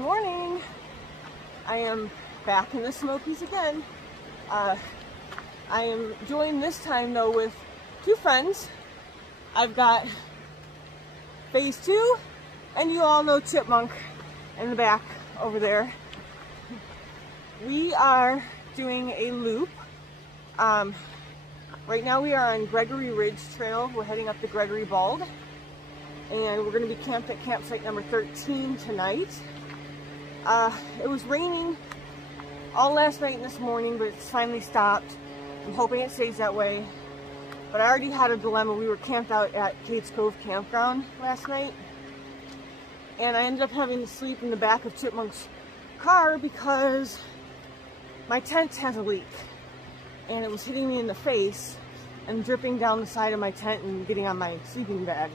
morning. I am back in the Smokies again. I am joined this time though with two friends. I've got Phase 2 and you all know Chipmunk in the back over there. We are doing a loop. Right now we are on Gregory Ridge Trail. We're heading up to Gregory Bald. And we're going to be camped at campsite number 13 tonight. It was raining all last night and this morning, but it's finally stopped. I'm hoping it stays that way. But I already had a dilemma. We were camped out at Cades Cove Campground last night. And I ended up having to sleep in the back of Chipmunk's car because my tent has a leak. And it was hitting me in the face and dripping down the side of my tent and getting on my sleeping bag.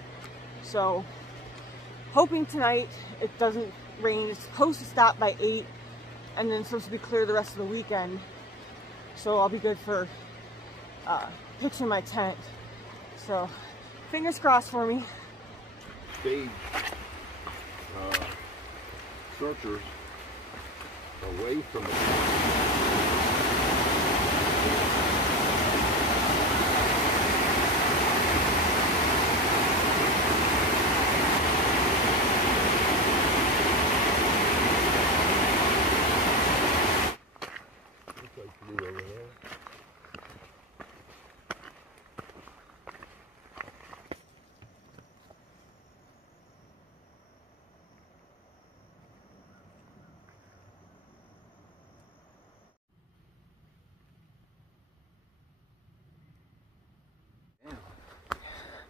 So, hoping tonight it doesn't rain. It's supposed to stop by 8 and then it's supposed to be clear the rest of the weekend. So I'll be good for pitching my tent. So, fingers crossed for me. Stage searchers away from the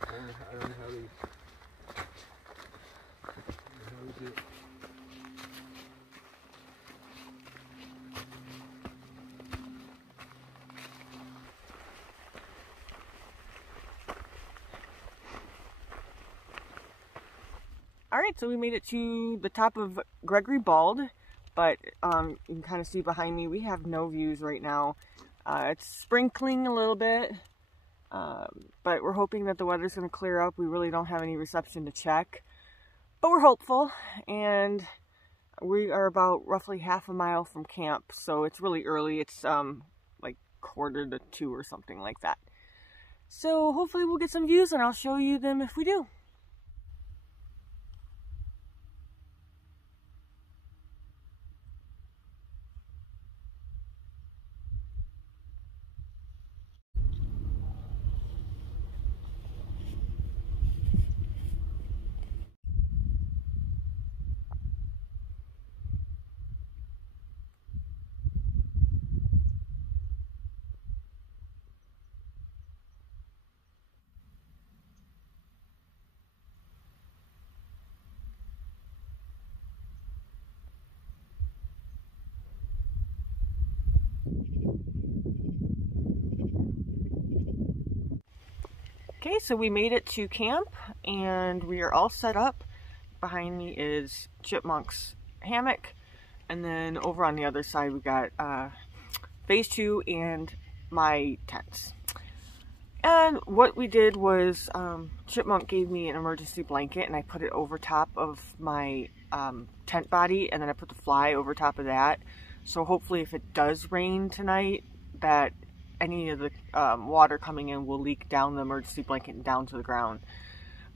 I don't know how these. How is it? Alright, so we made it to the top of Gregory Bald, but you can kind of see behind me we have no views right now. It's sprinkling a little bit. But we're hoping that the weather's going to clear up. We really don't have any reception to check, but we're hopeful, and we are about roughly half a mile from camp, so it's really early. It's like 1:45 or something like that. So hopefully we'll get some views and I'll show you them if we do. Okay, so we made it to camp and we are all set up. Behind me is Chipmunk's hammock, and then over on the other side we got Phase 2 and my tents. And what we did was Chipmunk gave me an emergency blanket and I put it over top of my tent body, and then I put the fly over top of that. So hopefully if it does rain tonight, that any of the water coming in will leak down the emergency blanket and down to the ground.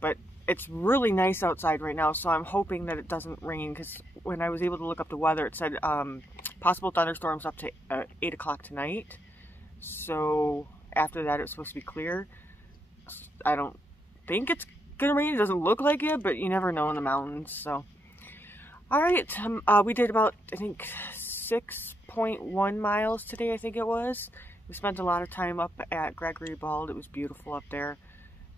But it's really nice outside right now, so I'm hoping that it doesn't rain, because when I was able to look up the weather, it said possible thunderstorms up to 8 o'clock tonight. So after that it's supposed to be clear. I don't think it's gonna rain. It doesn't look like it, but you never know in the mountains. So alright, we did about, I think, 6.1 miles today, I think it was. We spent a lot of time up at Gregory Bald. It was beautiful up there.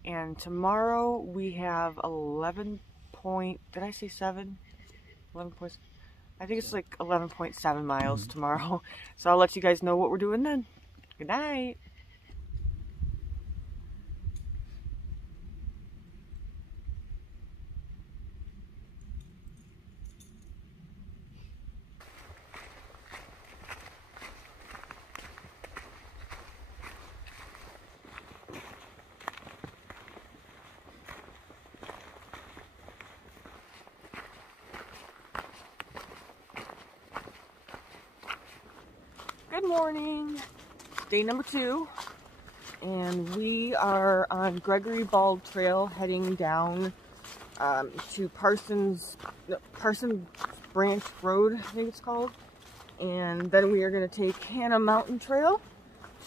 And tomorrow we have 11 point, did I say 7? 11 point, I think it's like 11.7 miles tomorrow. So I'll let you guys know what we're doing then. Good night. Good morning. Day number 2. And we are on Gregory Bald Trail heading down to Parsons Branch Road, I think it's called. And then we are going to take Hannah Mountain Trail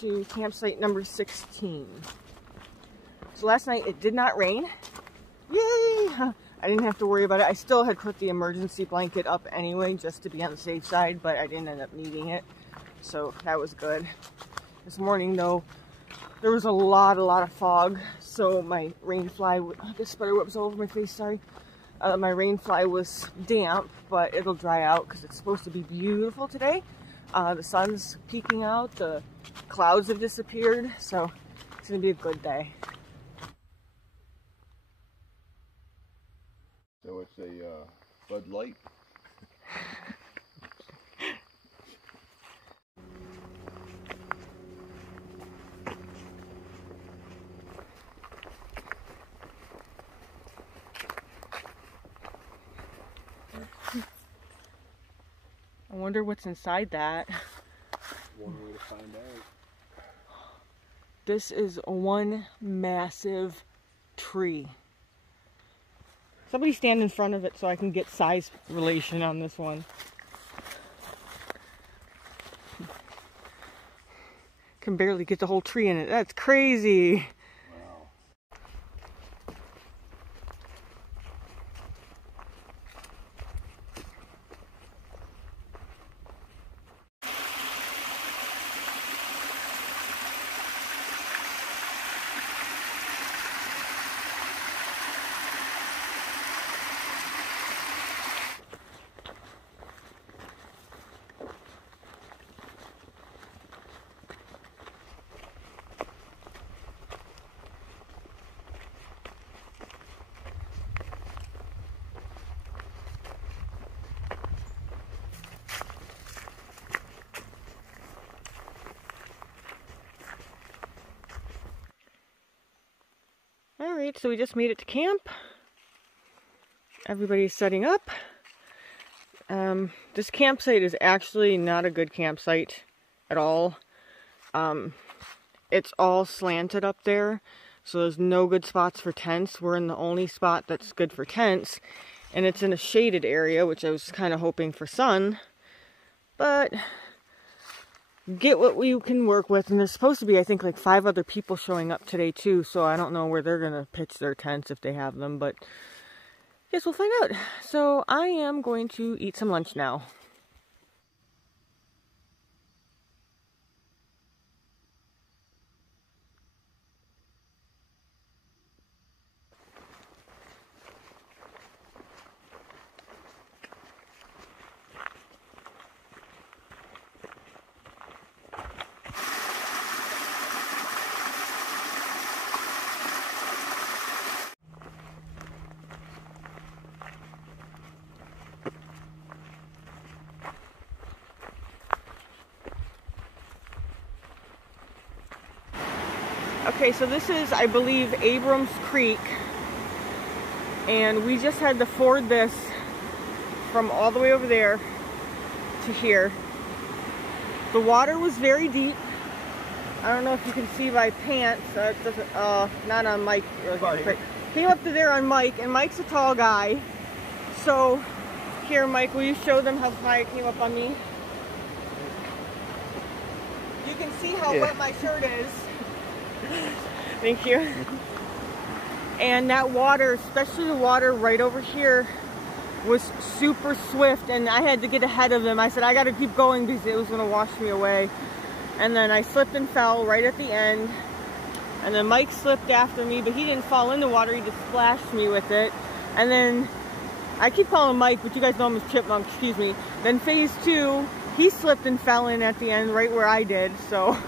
to campsite number 16. So last night it did not rain. Yay! I didn't have to worry about it. I still had put the emergency blanket up anyway just to be on the safe side, but I didn't end up needing it. So that was good. This morning though, there was a lot of fog. So my rain fly, the spider webs all over my face, sorry. My rain fly was damp, but it'll dry out because it's supposed to be beautiful today. The sun's peeking out, the clouds have disappeared, so it's gonna be a good day. So it's a Bud Light. I wonder what's inside that. One way to find out. This is one massive tree. Somebody stand in front of it so I can get size relation on this one. Can barely get the whole tree in it. That's crazy. Alright, so we just made it to camp. Everybody's setting up. This campsite is actually not a good campsite at all. It's all slanted up there, so there's no good spots for tents. We're in the only spot that's good for tents, and it's in a shaded area, which I was kind of hoping for sun, but get what we can work with. And there's supposed to be, I think, like 5 other people showing up today too, so I don't know where they're gonna pitch their tents if they have them, but guess we'll find out. So I am going to eat some lunch now. Okay, so this is, I believe, Abrams Creek, and we just had to ford this from all the way over there to here. The water was very deep. I don't know if you can see my pants. It doesn't, not on Mike. Came up to there on Mike, and Mike's a tall guy. So, here, Mike, will you show them how high it came up on me? You can see how wet my shirt is. Thank you. And that water, especially the water right over here, was super swift, and I had to get ahead of them. I said, I gotta keep going because it was gonna wash me away. And then I slipped and fell right at the end. And then Mike slipped after me, but he didn't fall in the water, he just splashed me with it. And then, I keep calling him Mike, but you guys know him as Chipmunk, excuse me. Then phase 2, he slipped and fell in at the end, right where I did, so.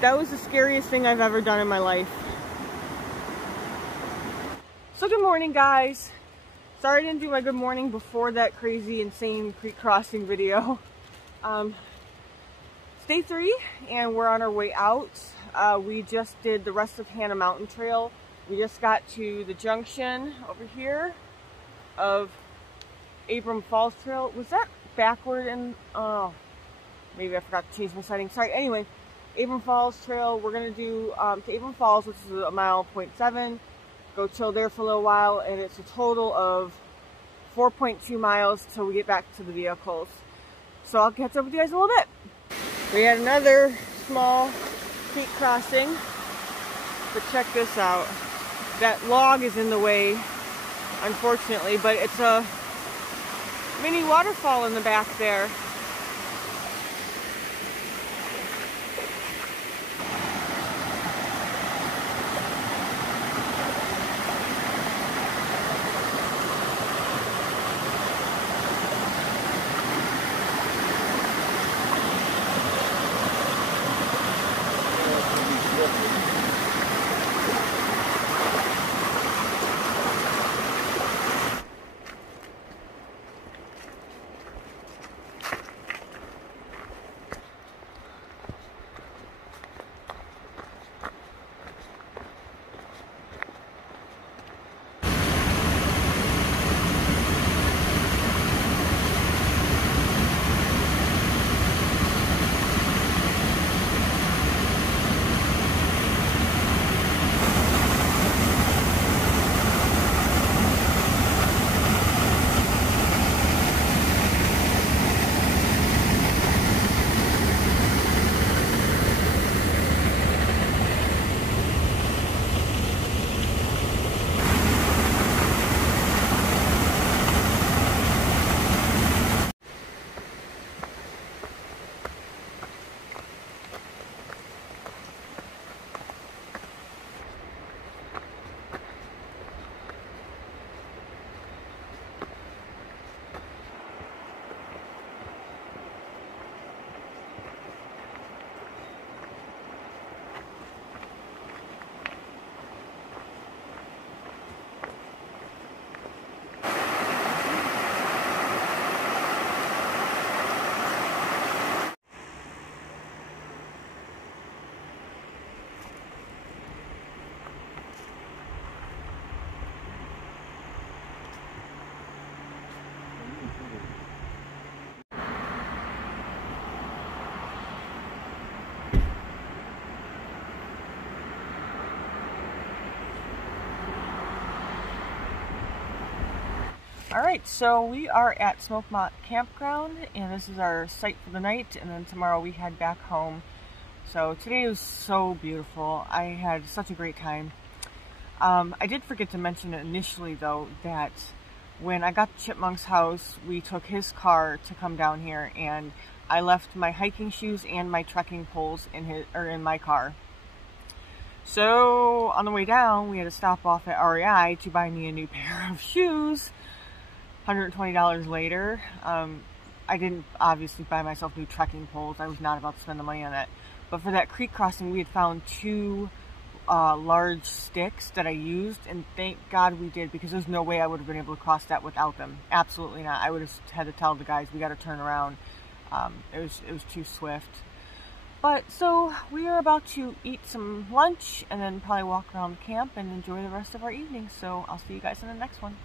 That was the scariest thing I've ever done in my life. So good morning, guys. Sorry I didn't do my good morning before that crazy, insane creek crossing video. It's day 3, and we're on our way out. We just did the rest of Hannah Mountain Trail. We just got to the junction over here of Abrams Falls Trail. Was that backward? And oh, Maybe I forgot to change my settings. Sorry. Anyway, Abrams Falls Trail. We're gonna do to Abrams Falls, which is a mile 0.7. Go chill there for a little while, and it's a total of 4.2 miles till we get back to the vehicles. So I'll catch up with you guys in a little bit. We had another small creek crossing, but check this out. That log is in the way, unfortunately, but it's a mini waterfall in the back there. Alright, so we are at Smokies Campground, and this is our site for the night, and then tomorrow we head back home. So today was so beautiful. I had such a great time. I did forget to mention initially, though, that when I got to Chipmunk's house, we took his car to come down here, and I left my hiking shoes and my trekking poles in my car. So on the way down, we had to stop off at REI to buy me a new pair of shoes. $120 later. I didn't obviously buy myself new trekking poles. I was not about to spend the money on that. But for that creek crossing, we had found two large sticks that I used, and thank God we did, because there's no way I would have been able to cross that without them. Absolutely not. I would have had to tell the guys, we got to turn around. It was too swift. But so we are about to eat some lunch and then probably walk around the camp and enjoy the rest of our evening. So I'll see you guys in the next one.